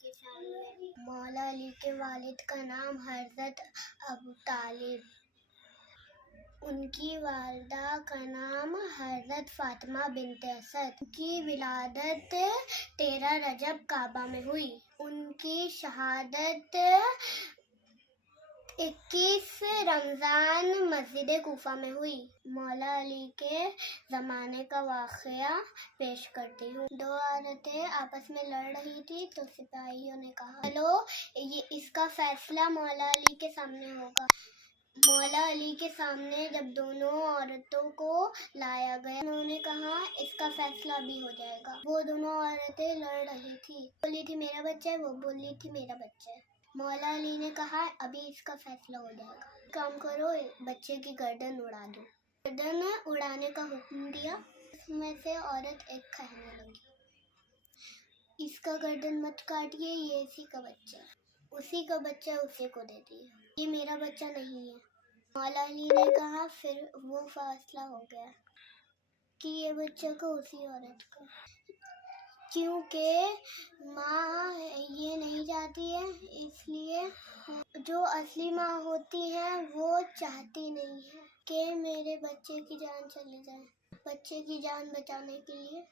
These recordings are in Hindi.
के सामने। मौला अली के वालिद का नाम हज़रत अबू तालिब, उनकी वालिदा का नाम हज़रत फातिमा बिन्ते असद। उनकी विलादत 13 रजब काबा में हुई। उनकी शहादत 21 रमज़ान मस्जिद कूफा में हुई। मौला अली के ज़माने का वाक़या पेश करती हूँ। दो औरतें आपस में लड़ रही थी तो सिपाहियों ने कहा, चलो ये इसका फैसला मौला अली के सामने होगा। मौला अली के सामने जब दोनों औरतों को लाया गया, उन्होंने कहा इसका फैसला भी हो जाएगा। वो दोनों औरतें लड़ रही थी, बोली थी मेरा बच्चा है, वो बोली थी मेरा बच्चा है। मौला अली ने कहा अभी इसका फैसला हो जाएगा, काम करो बच्चे की गर्दन उड़ा दो। गर्दन उड़ाने का हुक्म दिया। उसमें से औरत एक कहने लगी, इसका गर्दन मत काटिए, ये इसी का बच्चा है, उसी का बच्चा उसी को दे दिया, ये मेरा बच्चा नहीं है। मौला अली ने कहा फिर वो फैसला हो गया कि ये बच्चा को उसी औरत का, क्योंकि माँ ये नहीं चाहती है, इसलिए जो असली माँ होती है वो चाहती नहीं है कि मेरे बच्चे की जान चली जाए। बच्चे की जान बचाने के लिए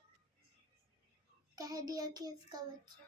कह दिया कि इसका बच्चा